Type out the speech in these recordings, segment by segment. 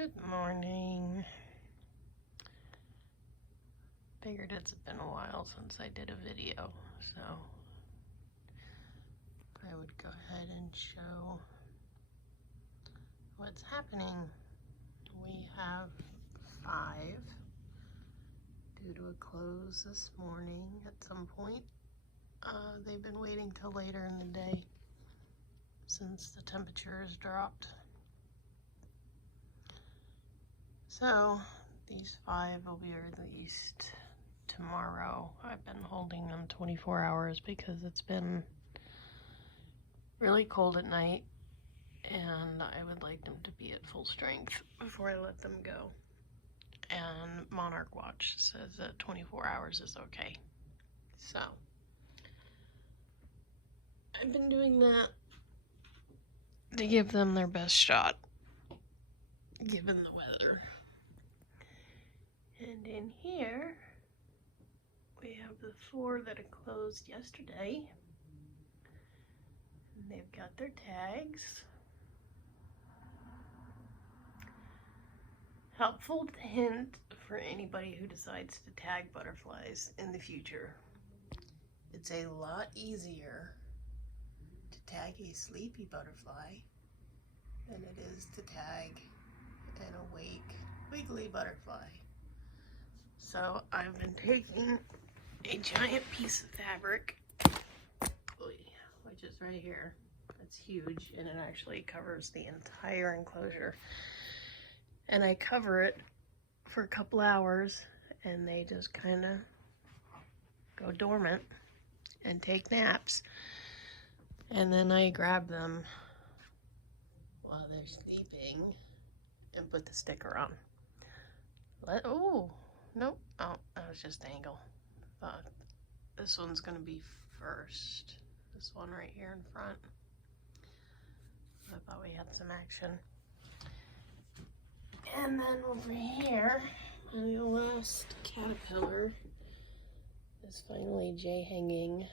Good morning. Figured it's been a while since I did a video, so I would go ahead and show what's happening. We have 5 due to a close this morning at some point. They've been waiting till later in the day since the temperature has dropped. So these 5 will be released tomorrow. I've been holding them 24 hours because it's been really cold at night and I would like them to be at full strength before I let them go. And Monarch Watch says that 24 hours is okay. So I've been doing that to give them their best shot given the weather. And in here we have the 4 that had closed yesterday. And they've got their tags. Helpful hint for anybody who decides to tag butterflies in the future. It's a lot easier to tag a sleepy butterfly than it is to tag an awake, wiggly butterfly. So I've been taking a giant piece of fabric, which is right here. It's huge and it actually covers the entire enclosure. And I cover it for a couple hours and they just kind of go dormant and take naps. And then I grab them while they're sleeping and put the sticker on. Oh, nope. Oh, that was just angle. Thought this one's gonna be first. This one right here in front. I thought we had some action. And then over here, my last caterpillar is finally J-hanging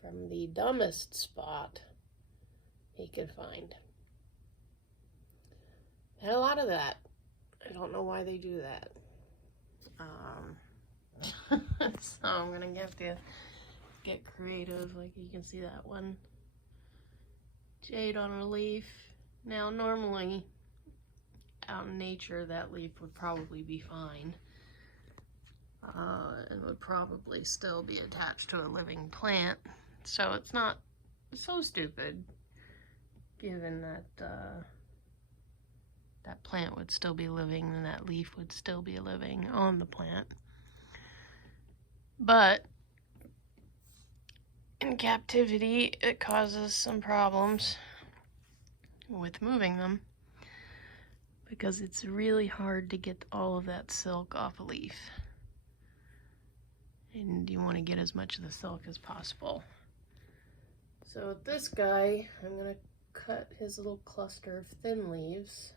from the dumbest spot he could find. Had a lot of that. I don't know why they do that. So I'm gonna have to get creative. Like you can see that one jade on a leaf. Now normally out in nature that leaf would probably be fine and would probably still be attached to a living plant, so it's not so stupid given that that plant would still be living and that leaf would still be living on the plant. But in captivity it causes some problems with moving them because it's really hard to get all of that silk off a leaf. And you want to get as much of the silk as possible. So with this guy, I'm going to cut his little cluster of thin leaves.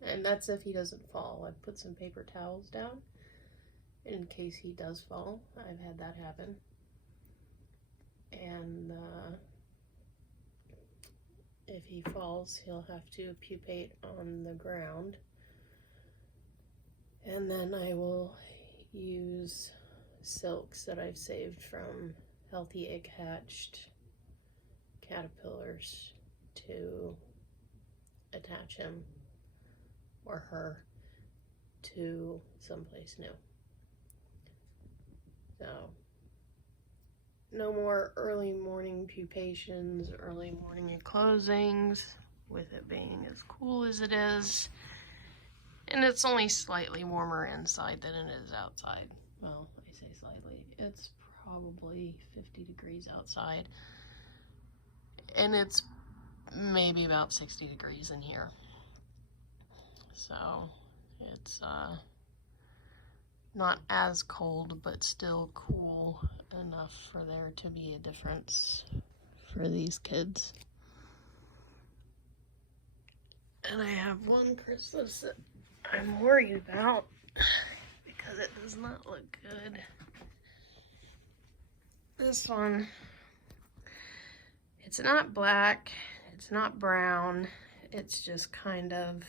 And that's if he doesn't fall. I've put some paper towels down in case he does fall. I've had that happen. And if he falls, he'll have to pupate on the ground. And then I will use silks that I've saved from healthy egg hatched caterpillars to attach him or her to someplace new. So no more early morning pupations, early morning closings, with it being as cool as it is. And it's only slightly warmer inside than it is outside. Well, I say slightly. It's probably 50 degrees outside. And it's maybe about 60 degrees in here. So it's not as cold, but still cool enough for there to be a difference for these kids. And I have one chrysalis that I'm worried about because it does not look good. This one, it's not black, it's not brown, it's just kind of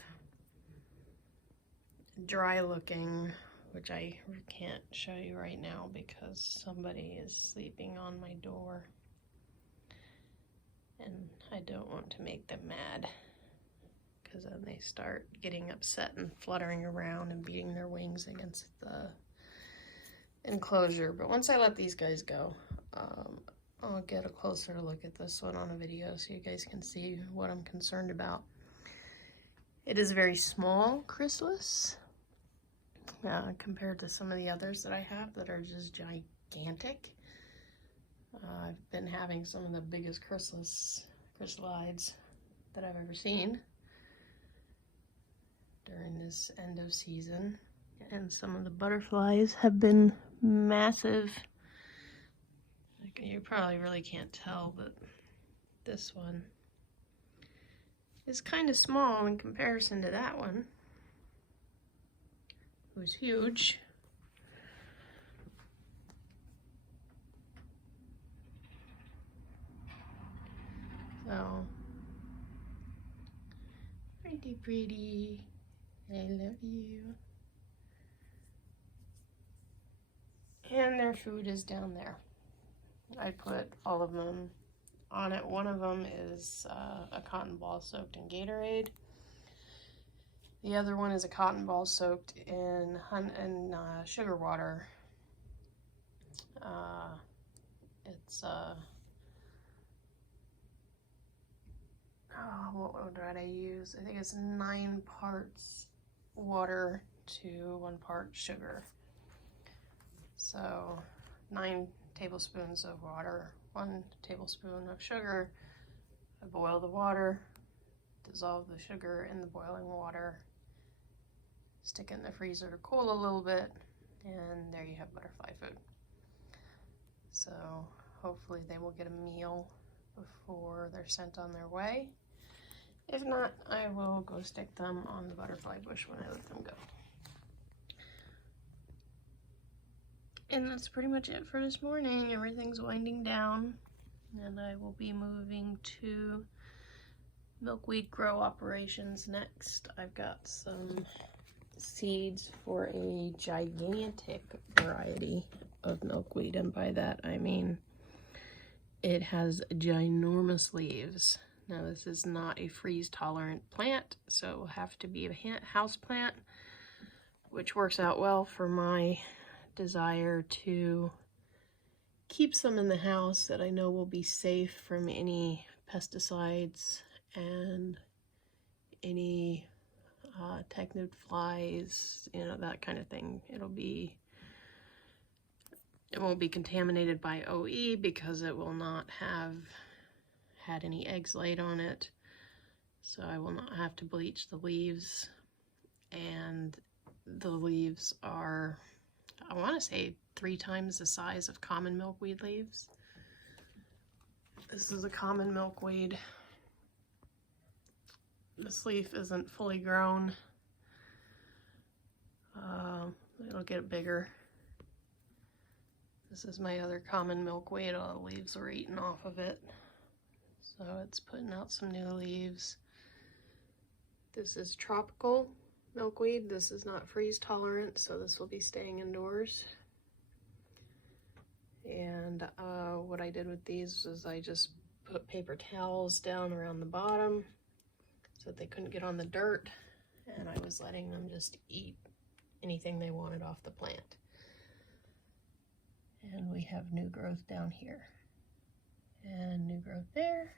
dry looking, which I can't show you right now because somebody is sleeping on my door. And I don't want to make them mad, because then they start getting upset and fluttering around and beating their wings against the enclosure. But once I let these guys go, I'll get a closer look at this one on a video so you guys can see what I'm concerned about. It is a very small chrysalis compared to some of the others that I have that are just gigantic. I've been having some of the biggest chrysalides that I've ever seen during this end of season. And some of the butterflies have been massive. Like, you probably really can't tell, but this one is kind of small in comparison to that one. It was huge. So, pretty pretty. I love you. And their food is down there. I put all of them on it. One of them is a cotton ball soaked in Gatorade. The other one is a cotton ball soaked in sugar water. It's what did I use? I think it's 9 parts water to 1 part sugar. So 9 tablespoons of water, 1 tablespoon of sugar. I boil the water, dissolve the sugar in the boiling water, stick it in the freezer to cool a little bit, and there you have butterfly food. So hopefully they will get a meal before they're sent on their way. If not, I will go stick them on the butterfly bush when I let them go. And that's pretty much it for this morning. Everything's winding down, and I will be moving to milkweed grow operations next. I've got some seeds for a gigantic variety of milkweed, and by that I mean it has ginormous leaves. Now, this is not a freeze-tolerant plant, so it will have to be a house plant, which works out well for my desire to keep some in the house that I know will be safe from any pesticides and any technid flies, you know, that kind of thing. It won't be contaminated by OE because it will not have had any eggs laid on it, so I will not have to bleach the leaves. And the leaves are, I want to say, 3 times the size of common milkweed leaves. This is a common milkweed. This leaf isn't fully grown. It'll get bigger. This is my other common milkweed. All the leaves were eaten off of it, so it's putting out some new leaves. This is tropical milkweed. This is not freeze tolerant, so this will be staying indoors. And what I did with these was I just put paper towels down around the bottom so that they couldn't get on the dirt, and I was letting them just eat anything they wanted off the plant. And we have new growth down here, and new growth there.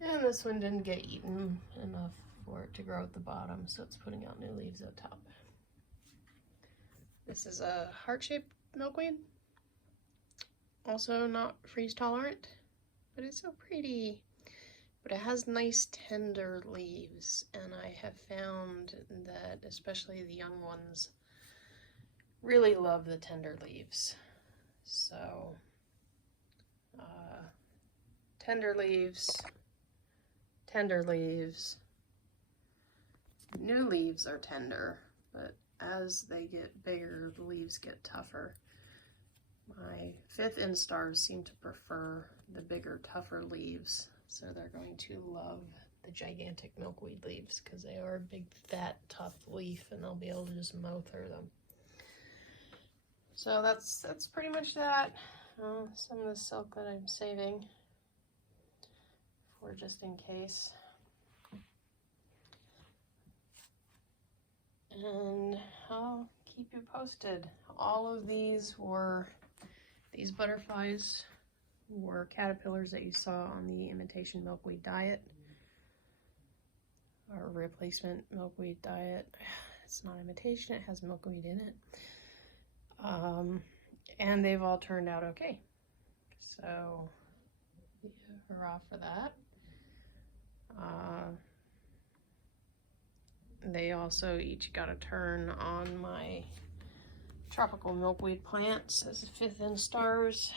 And this one didn't get eaten enough for it to grow at the bottom, so it's putting out new leaves at the top. This is a heart-shaped milkweed. Also not freeze tolerant, but it's so pretty. But it has nice tender leaves, and I have found that especially the young ones really love the tender leaves. So tender leaves, new leaves are tender, but as they get bigger, the leaves get tougher. My 5th instars seem to prefer the bigger, tougher leaves, so they're going to love the gigantic milkweed leaves, because they are a big, fat, tough leaf, and they'll be able to just mow through them. So that's pretty much that. Some of the silk that I'm saving for just in case. And I'll keep you posted. All of these butterflies were caterpillars that you saw on the imitation milkweed diet, or replacement milkweed diet. It's not imitation, it has milkweed in it. And they've all turned out okay. So, yeah, hurrah for that. They also each got a turn on my tropical milkweed plants as 5th instars,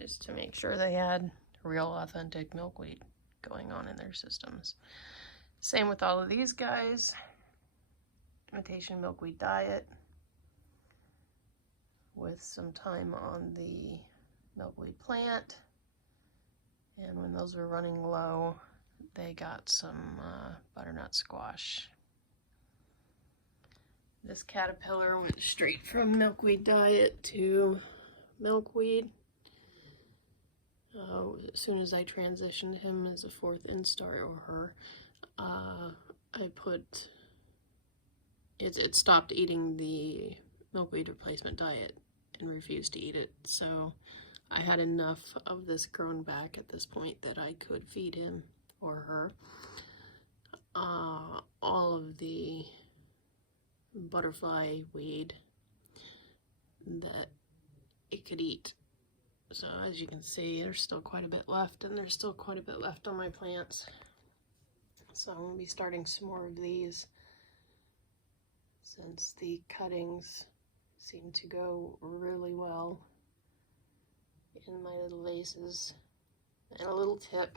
just to make sure they had real authentic milkweed going on in their systems. Same with all of these guys. Imitation milkweed diet with some time on the milkweed plant. And when those were running low, they got some butternut squash. This caterpillar went straight from milkweed diet to milkweed. As soon as I transitioned him as a 4th instar, or her, I put, it stopped eating the milkweed replacement diet and refused to eat it. So I had enough of this grown back at this point that I could feed him or her all of the butterfly weed that it could eat. So as you can see, there's still quite a bit left, and there's still quite a bit left on my plants. So I'm going to be starting some more of these, since the cuttings seem to go really well in my little vases. And a little tip,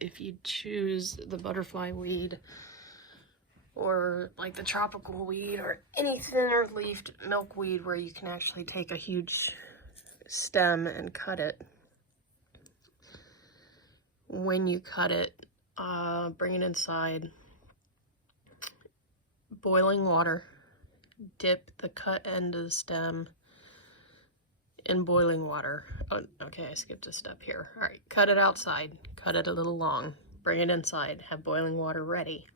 if you choose the butterfly weed, or like the tropical weed, or any thinner leafed milkweed where you can actually take a huge stem and cut it, when you cut it, bring it inside, boiling water, dip the cut end of the stem in boiling water. Oh, okay, I skipped a step here. All right, cut it outside, cut it a little long, bring it inside, have boiling water ready.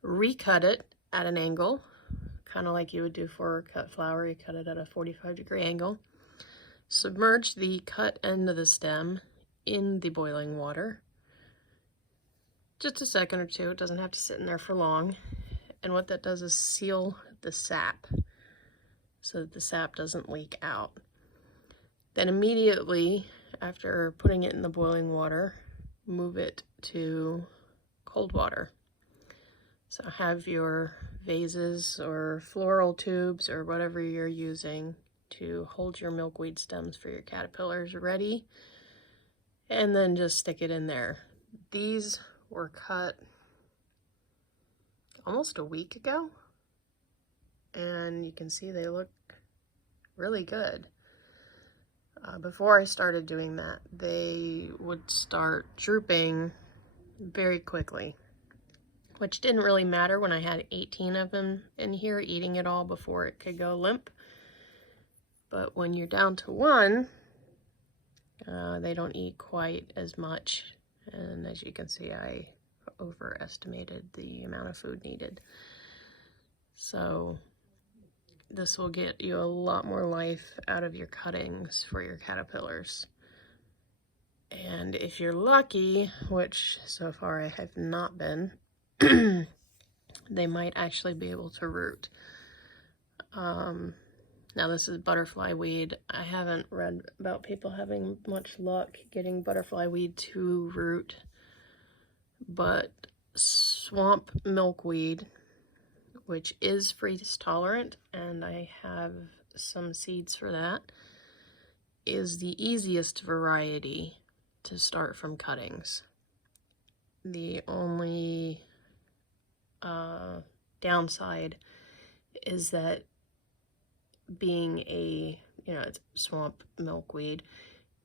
Recut it at an angle, kind of like you would do for cut flower. You cut it at a 45-degree angle. Submerge the cut end of the stem in the boiling water. Just a second or two, it doesn't have to sit in there for long. And what that does is seal the sap, so that the sap doesn't leak out. Then immediately after putting it in the boiling water, move it to cold water. So have your vases or floral tubes or whatever you're using to hold your milkweed stems for your caterpillars ready, and then just stick it in there. These were cut almost a week ago, and you can see they look really good. Before I started doing that, they would start drooping very quickly, which didn't really matter when I had 18 of them in here eating it all before it could go limp. But when you're down to 1, they don't eat quite as much. And as you can see, I overestimated the amount of food needed. So this will get you a lot more life out of your cuttings for your caterpillars. And if you're lucky, which so far I have not been, they might actually be able to root. Now this is butterfly weed. I haven't read about people having much luck getting butterfly weed to root, but swamp milkweed, which is freeze tolerant, and I have some seeds for that, is the easiest variety to start from cuttings. The only downside is that being a, it's swamp milkweed,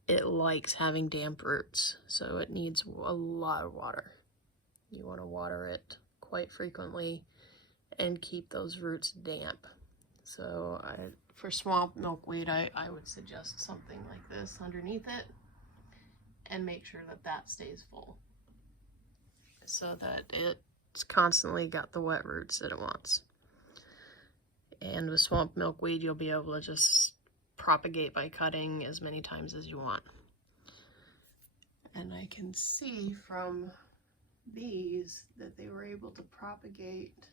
it likes having damp roots, so it needs a lot of water. You want to water it quite frequently and keep those roots damp. So for swamp milkweed, I would suggest something like this underneath it, and make sure that that stays full so that it's constantly got the wet roots that it wants. And with swamp milkweed, you'll be able to just propagate by cutting as many times as you want. And I can see from these that they were able to propagate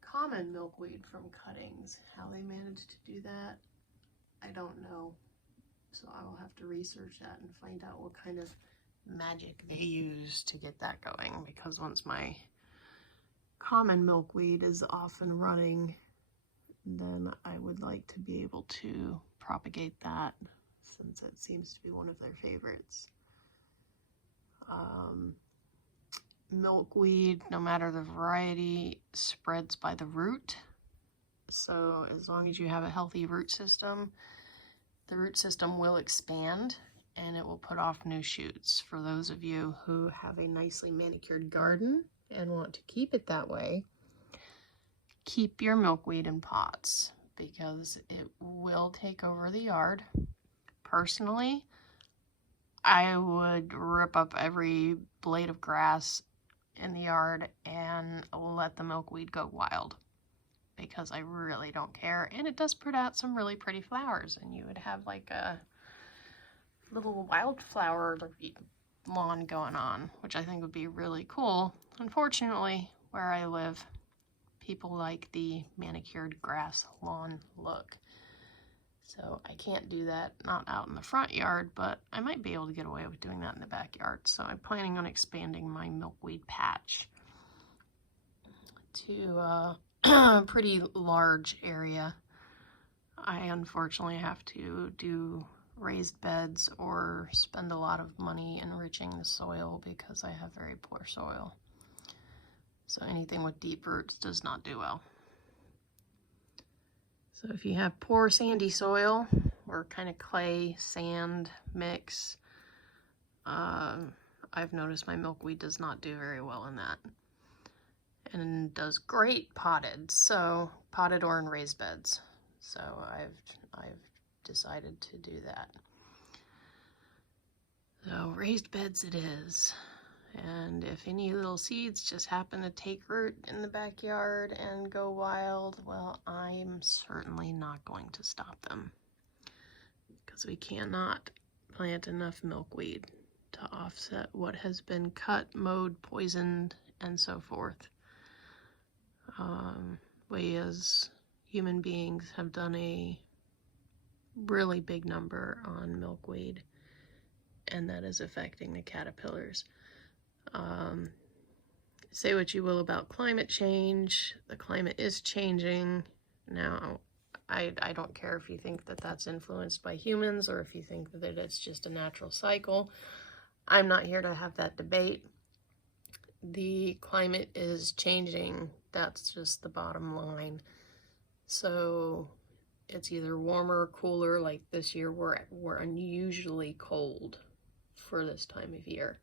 common milkweed from cuttings. How they managed to do that, I don't know. So I will have to research that and find out what kind of magic they use to get that going, because once my common milkweed is off and running, then I would like to be able to propagate that, since it seems to be one of their favorites. Milkweed, no matter the variety, spreads by the root. So as long as you have a healthy root system, the root system will expand and it will put off new shoots. For those of you who have a nicely manicured garden and want to keep it that way, keep your milkweed in pots, because it will take over the yard. Personally, I would rip up every blade of grass in the yard and let the milkweed go wild, because I really don't care. And it does put out some really pretty flowers, and you would have like a little wildflower lawn going on, which I think would be really cool. Unfortunately, where I live, people like the manicured grass lawn look. So I can't do that, not out in the front yard, but I might be able to get away with doing that in the backyard. So I'm planning on expanding my milkweed patch to a pretty large area. I unfortunately have to do raised beds or spend a lot of money enriching the soil because I have very poor soil. So anything with deep roots does not do well. So if you have poor sandy soil or kind of clay sand mix, I've noticed my milkweed does not do very well in that, and does great potted, so potted or in raised beds. So I've decided to do that. So raised beds it is. And if any little seeds just happen to take root in the backyard and go wild, well, I'm certainly not going to stop them, because we cannot plant enough milkweed to offset what has been cut, mowed, poisoned, and so forth. We as human beings have done a really big number on milkweed, and that is affecting the caterpillars. Say what you will about climate change, the climate is changing. Now, I don't care if you think that that's influenced by humans or if you think that it's just a natural cycle. I'm not here to have that debate. The climate is changing. That's just the bottom line. So it's either warmer or cooler. Like this year, we're unusually cold for this time of year.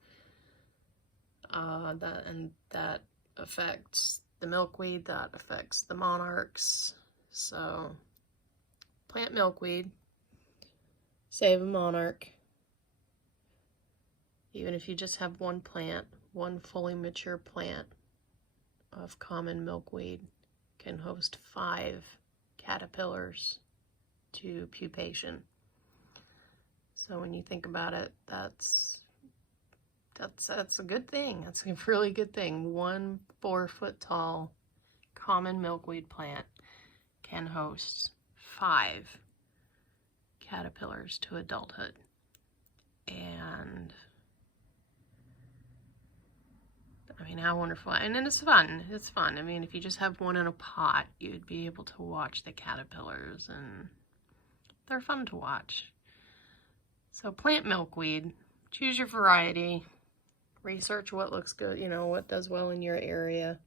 That affects the milkweed, that affects the monarchs. So plant milkweed, save a monarch. Even if you just have one plant, one fully mature plant of common milkweed can host 5 caterpillars to pupation. So when you think about it, that's a good thing. That's a really good thing. One 4-foot tall common milkweed plant can host 5 caterpillars to adulthood. And I mean, how wonderful. And then it's fun. It's fun. I mean, if you just have one in a pot, you'd be able to watch the caterpillars, and they're fun to watch. So plant milkweed, choose your variety. Research what looks good, what does well in your area.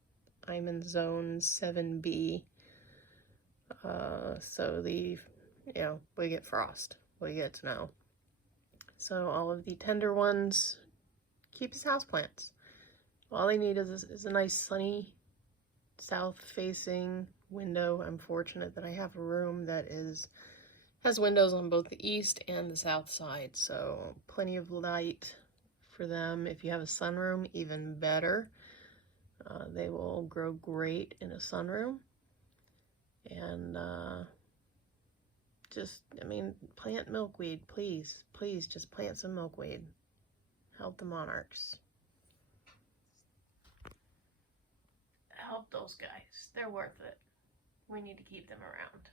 I'm in zone 7B. So we get frost. We get snow. So all of the tender ones, keep as houseplants. All they need is a nice sunny south-facing window. I'm fortunate that I have a room that has windows on both the east and the south side, so plenty of light for them. If you have a sunroom, even better. They will grow great in a sunroom. And plant milkweed, please. Please, just plant some milkweed. Help the monarchs. Help those guys. They're worth it. We need to keep them around.